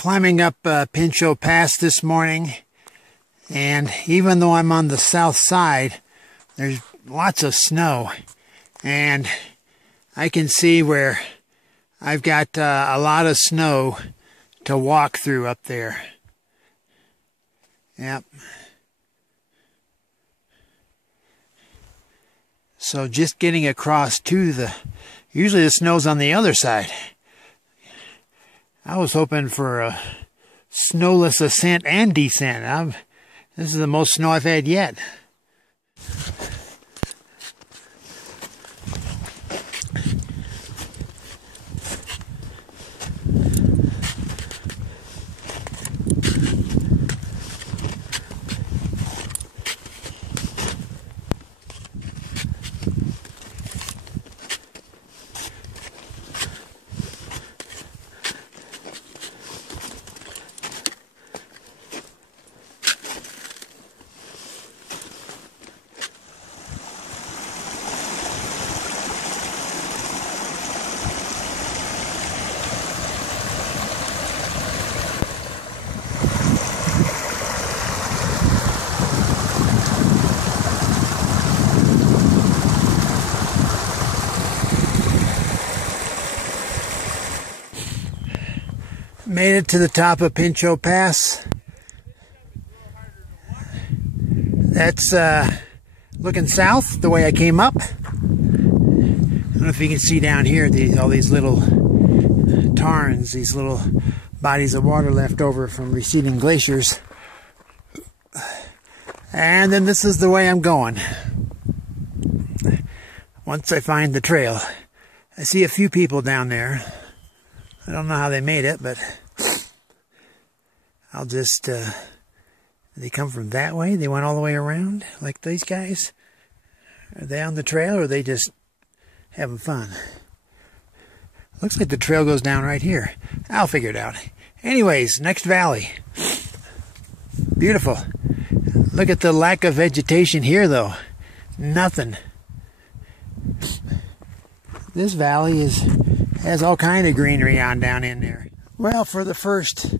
Climbing up Pinchot Pass this morning, and even though I'm on the south side, there's lots of snow, and I can see where I've got a lot of snow to walk through up there. Yep. So just getting across to usually the snow's on the other side. I was hoping for a snowless ascent and descent. This is the most snow I've had yet. Made it to the top of Pinchot Pass. That's looking south the way I came up. I don't know if you can see down here all these little tarns, these little bodies of water left over from receding glaciers. And then this is the way I'm going. Once I find the trail. I see a few people down there. I don't know how they made it, but I'll just, they come from that way? They went all the way around, like these guys? Are they on the trail, or are they just having fun? Looks like the trail goes down right here. I'll figure it out. Anyways, next valley. Beautiful. Look at the lack of vegetation here, though. Nothing. This valley has all kind of greenery on down in there. Well, for the first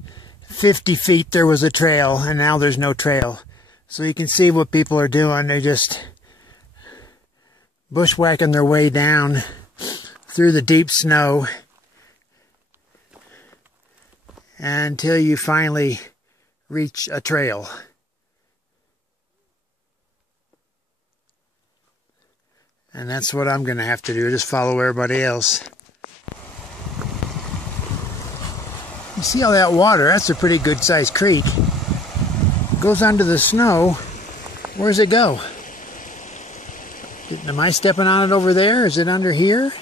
50 feet there was a trail, and now there's no trail. So you can see what people are doing. They're just bushwhacking their way down through the deep snow until you finally reach a trail. And that's what I'm going to have to do, just follow everybody else. You see all that water? That's a pretty good sized creek. It goes under the snow. Where does it go? Am I stepping on it over there? Is it under here?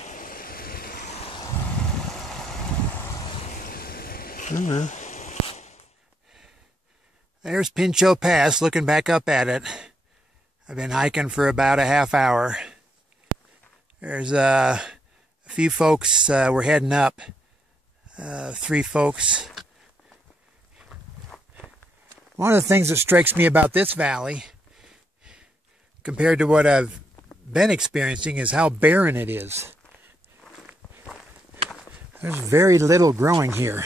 I don't know. There's Pinchot Pass, looking back up at it. I've been hiking for about a half hour. There's a few folks, we're heading up. 3 folks. One of the things that strikes me about this valley, compared to what I've been experiencing, is how barren it is. There's very little growing here.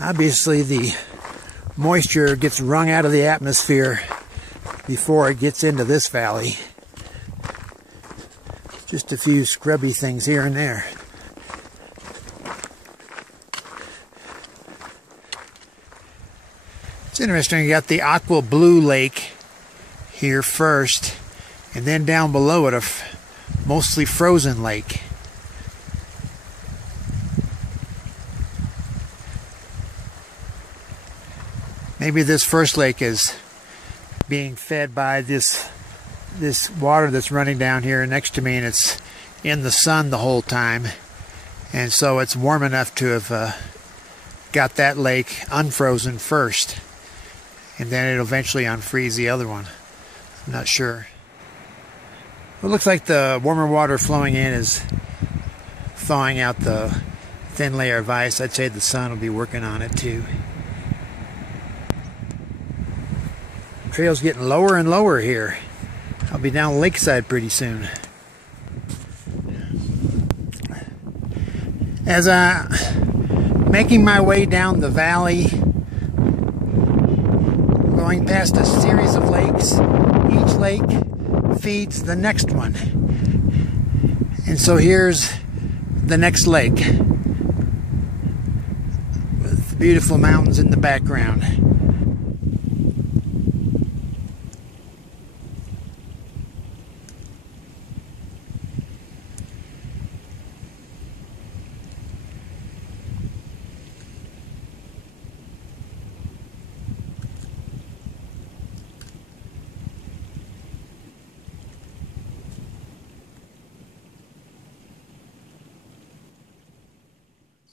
Obviously, the moisture gets wrung out of the atmosphere before it gets into this valley. Just a few scrubby things here and there. It's interesting, you got the aqua blue lake here first, and then down below it a mostly frozen lake. Maybe this first lake is being fed by this water that's running down here next to me, and it's in the sun the whole time, and so it's warm enough to have got that lake unfrozen first, and then it'll eventually unfreeze the other one. I'm not sure. It looks like the warmer water flowing in is thawing out the thin layer of ice. I'd say the sun will be working on it too. The trail's getting lower and lower here. I'll be down lakeside pretty soon. As I Making my way down the valley, going past a series of lakes. Each lake feeds the next one. And so here's the next lake with beautiful mountains in the background.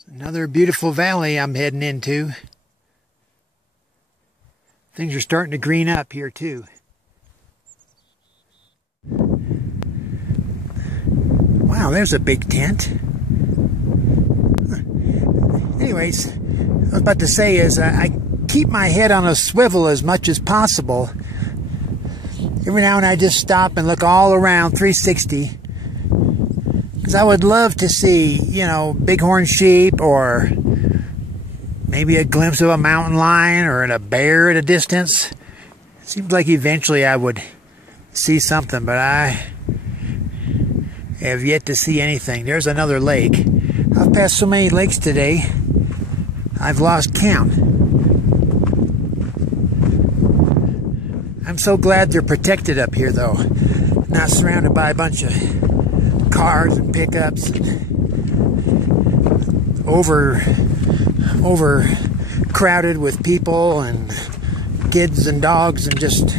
Another beautiful valley I'm heading into. Things are starting to green up here too. Wow, there's a big tent. Anyways, what I was about to say is I keep my head on a swivel as much as possible. Every now and then I just stop and look all around 360. Because I would love to see, you know, bighorn sheep or maybe a glimpse of a mountain lion or a bear at a distance. It seems like eventually I would see something, but I have yet to see anything. There's another lake. I've passed so many lakes today, I've lost count. I'm so glad they're protected up here, though. Not surrounded by a bunch of cars and pickups and overcrowded with people and kids and dogs, and just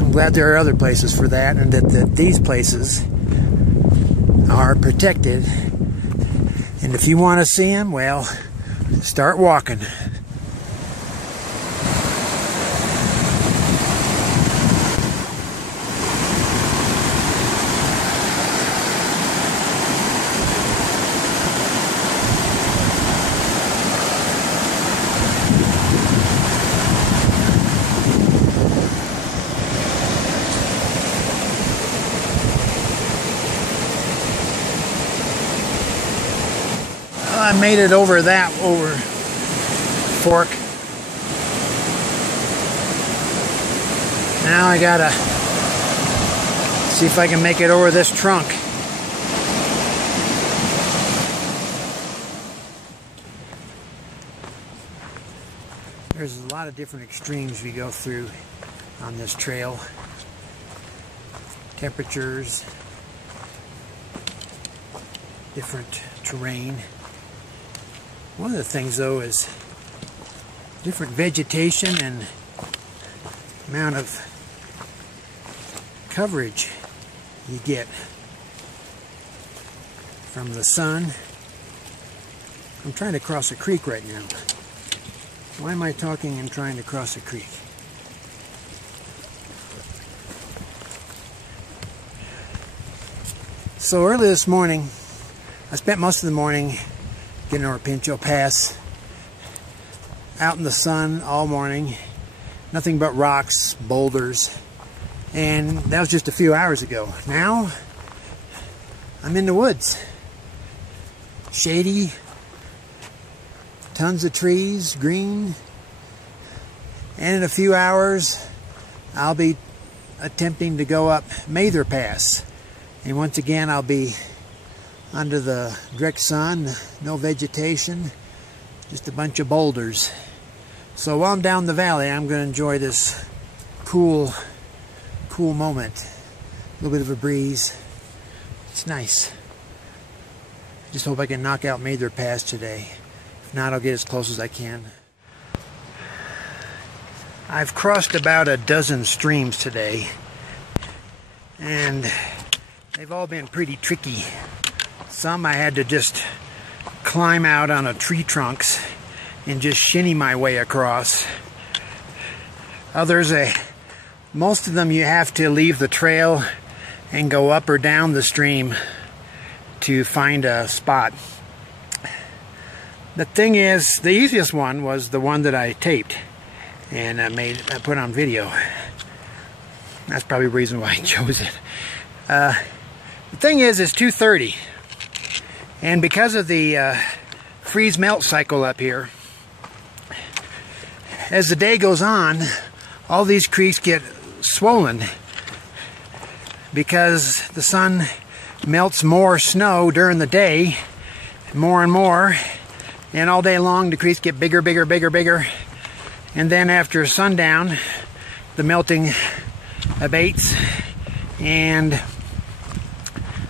I'm glad there are other places for that, and that these places are protected. And if you want to see them, well, start walking. I made it over fork. Now I gotta see if I can make it over this trunk. There's a lot of different extremes we go through on this trail. Temperatures, different terrain. One of the things, though, is different vegetation and amount of coverage you get from the sun. I'm trying to cross a creek right now. Why am I talking and trying to cross a creek? So early this morning, I spent most of the morning getting over Pinchot Pass, out in the sun all morning, nothing but rocks, boulders, and that was just a few hours ago. Now I'm in the woods, shady, tons of trees, green, and in a few hours I'll be attempting to go up Pinchot Pass, and once again I'll be under the direct sun, no vegetation, just a bunch of boulders. So while I'm down the valley, I'm going to enjoy this cool moment. A little bit of a breeze. It's nice. Just hope I can knock out Pinchot Pass today. If not, I'll get as close as I can. I've crossed about a dozen streams today, and they've all been pretty tricky. Some I had to just climb out on a tree trunks and just shinny my way across. Others, most of them you have to leave the trail and go up or down the stream to find a spot. The thing is, the easiest one was the one that I taped and I put on video. That's probably the reason why I chose it. The thing is, it's 2:30. And because of the freeze melt cycle up here. As the day goes on, all these creeks get swollen because the sun melts more snow during the day, more and more, and all day long the creeks get bigger, bigger, bigger, bigger, and then after sundown the melting abates and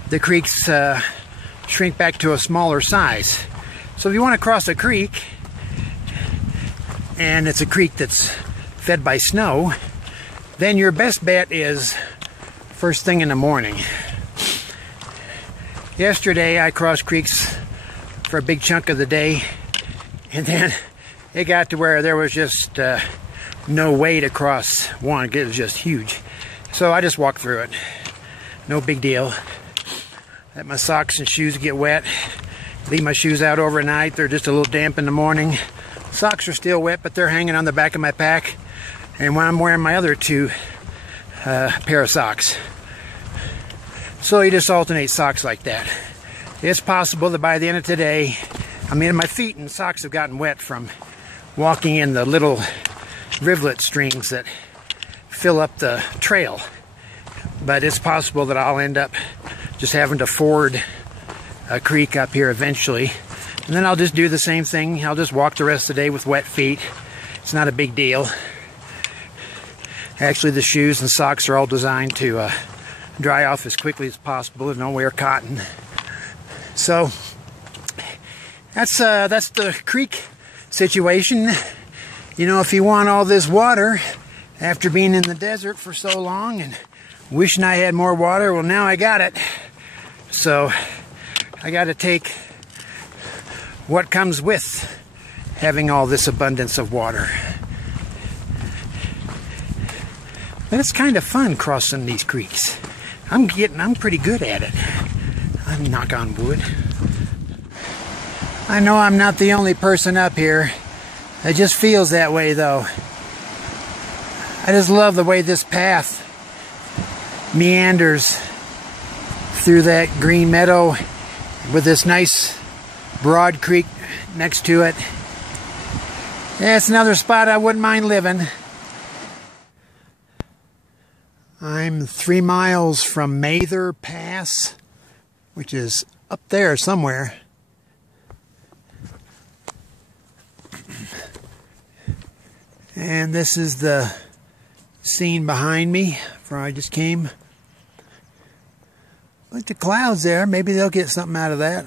the creeks shrink back to a smaller size. So if you want to cross a creek, and it's a creek that's fed by snow, then your best bet is first thing in the morning. Yesterday I crossed creeks for a big chunk of the day, and then it got to where there was just no way to cross one. It was just huge. So I just walked through it. No big deal. Let my socks and shoes get wet. Leave my shoes out overnight. They're just a little damp in the morning. Socks are still wet, but they're hanging on the back of my pack. And when I'm wearing my other two pair of socks. So you just alternate socks like that. It's possible that by the end of today, my feet and socks have gotten wet from walking in the little rivulet streams that fill up the trail. But it's possible that I'll end up just having to ford a creek up here eventually. And then I'll just do the same thing. I'll just walk the rest of the day with wet feet. It's not a big deal. Actually, the shoes and socks are all designed to dry off as quickly as possible and don't wear cotton. So that's the creek situation. You know, if you want all this water after being in the desert for so long and wishing I had more water, well, now I got it. So I got to take what comes with having all this abundance of water. But it's kind of fun crossing these creeks. I'm pretty good at it. I'm knock on wood. I know I'm not the only person up here. It just feels that way though. I just love the way this path meanders through that green meadow with this nice broad creek next to it. Yeah, it's another spot I wouldn't mind living. I'm 3 miles from Pinchot Pass, which is up there somewhere. And this is the scene behind me where I just came. Like the clouds there, maybe they'll get something out of that.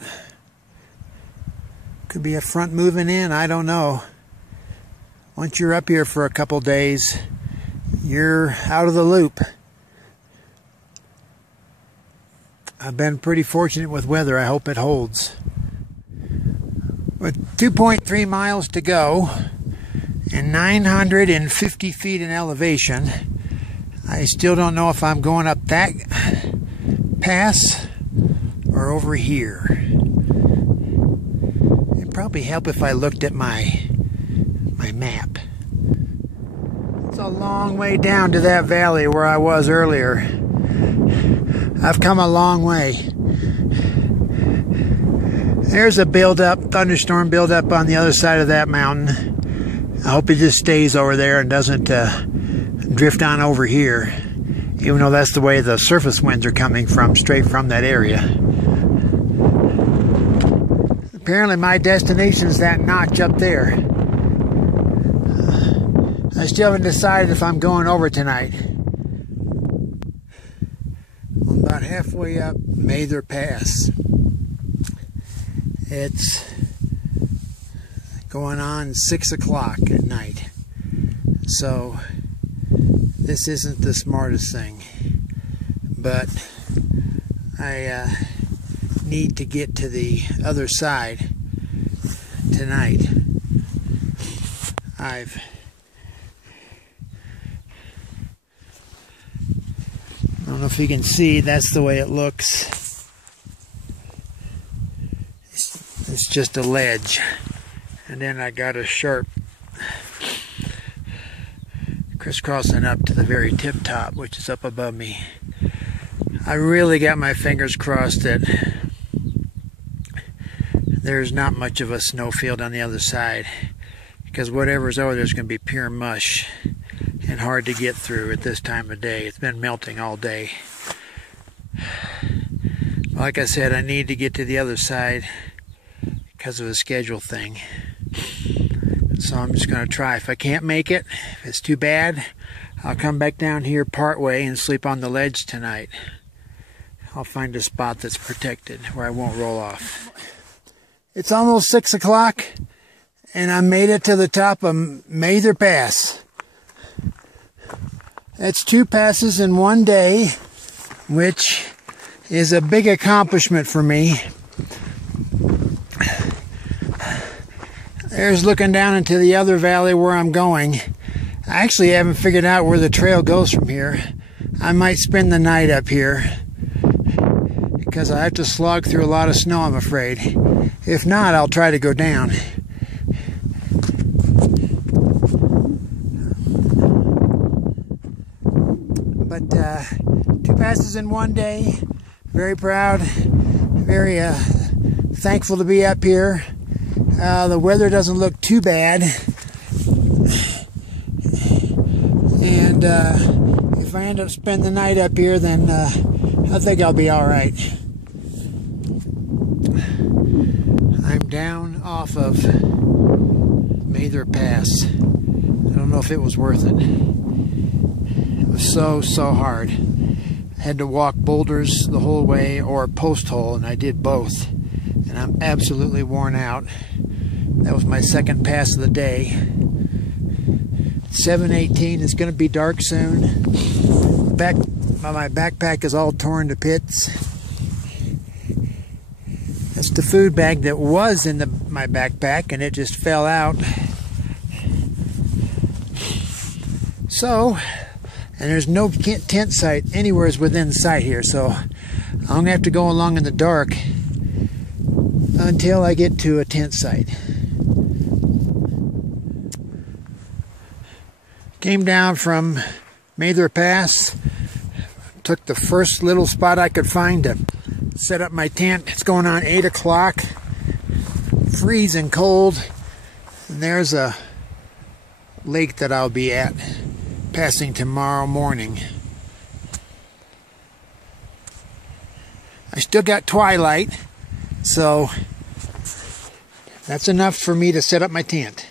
Could be a front moving in, I don't know. Once you're up here for a couple days, you're out of the loop. I've been pretty fortunate with weather. I hope it holds. With 2.3 miles to go and 950 feet in elevation, I still don't know if I'm going up that pass or over here. It'd probably help if I looked at my map. It's a long way down to that valley where I was earlier. I've come a long way. There's a thunderstorm buildup on the other side of that mountain. I hope it just stays over there and doesn't drift on over here, even though that's the way the surface winds are coming from, straight from that area. Apparently my destination is that notch up there. I still haven't decided if I'm going over tonight. I'm about halfway up Pinchot Pass. It's going on 6 o'clock at night. So this isn't the smartest thing. But I need to get to the other side tonight. I don't know if you can see, that's the way it looks. It's just a ledge. And then I got a sharp crisscrossing up to the very tip top, which is up above me. I really got my fingers crossed that there's not much of a snow field on the other side, because whatever's over there is going to be pure mush and hard to get through at this time of day. It's been melting all day. Like I said, I need to get to the other side because of a schedule thing. So I'm just going to try. If I can't make it, if it's too bad, I'll come back down here part way and sleep on the ledge tonight. I'll find a spot that's protected where I won't roll off. It's almost 6 o'clock and I made it to the top of Mather Pass. That's 2 passes in one day, which is a big accomplishment for me. There's looking down into the other valley where I'm going. I actually haven't figured out where the trail goes from here. I might spend the night up here because I have to slog through a lot of snow, I'm afraid. If not, I'll try to go down. But 2 passes in one day. Very proud, very thankful to be up here. The weather doesn't look too bad. And if I end up spending the night up here, then I think I'll be alright. I'm down off of Mather Pass. I don't know if it was worth it. It was so hard. I had to walk boulders the whole way or posthole, and I did both. And I'm absolutely worn out. That was my second pass of the day. 7:18. It's going to be dark soon. My backpack is all torn to bits. That's the food bag that was in my backpack, and it just fell out. So, and there's no tent site anywhere within sight here, so I'm going to have to go along in the dark until I get to a tent site. Came down from Mather Pass, took the first little spot I could find to set up my tent. It's going on 8 o'clock, freezing cold, and there's a lake that I'll be at, passing tomorrow morning. I still got twilight, so that's enough for me to set up my tent.